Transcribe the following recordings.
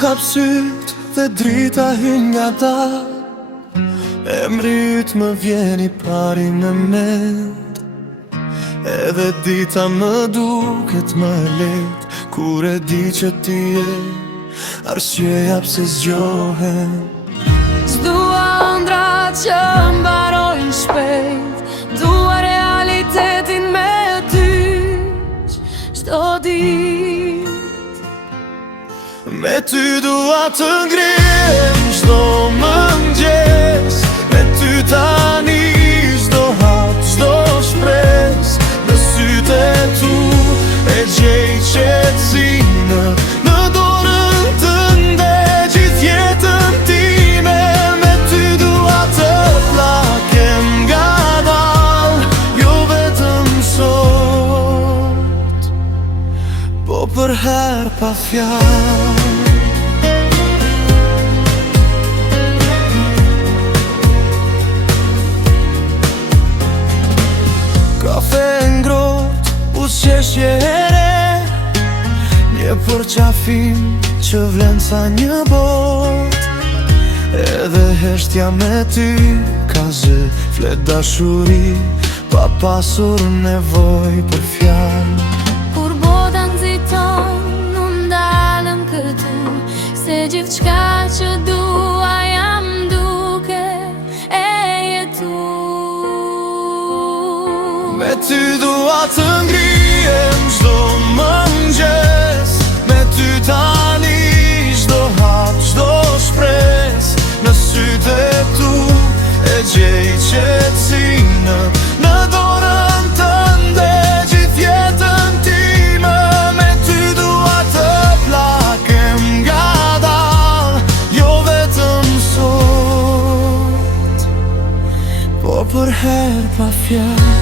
hap syt dhe drita hyn nga dal, emri yt më vjen I pari në mend. Edhe dita më duket më let, kur e di që ti je arsyeja pse zgjohem. S'dua ëndra që mbarojnë shpejt, dua realitetin me ty çdo ditë. Me ty dua të ngrihem çdo mëngjes, me ty tani çdo hap, çdo shpresë. Në sytë e tu e gjej qetësinë, në dorën tënde gjithë jetën time. Me ty dua të flakem ngadalë, jo vetëm sot, po për herë pa fjalë. Kafe ngrohtë, buzëqeshje e re, një përqafim që vlen sa një botë. Edhe heshtja me ty ka zë, flet dashuri pa pasur nevoj për fjalë. Kur bota nxiton, unë ndalem këtu, se gjithçka që dua jam duke e jetu. Me ty dua të ngrihem çdo mëngjes, me ty tani çdo hap, çdo shpresë. Në sytë e tu e gjej qetësinë, në dorën tënde gjithë jetën time. Me ty dua të flakem ngadalë, jo vetëm sot, po për herë pa fjalë.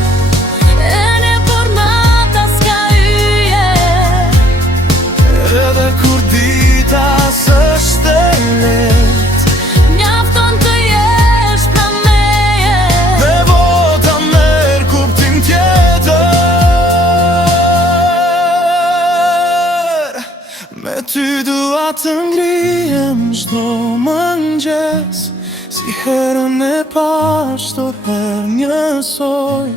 Edhe kur dita s'është e lehtë, mjafton të jesh pra meje, dhe bota merr kuptim tjetër. Me ty dua të ngrihem çdo mëngjes, si herën e parë çdo herë njësoj.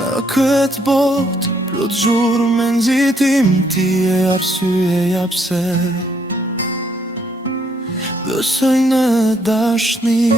Në këtë botë plot zhurmë me nxitim, ti e arsyeja pse besoj në dashni.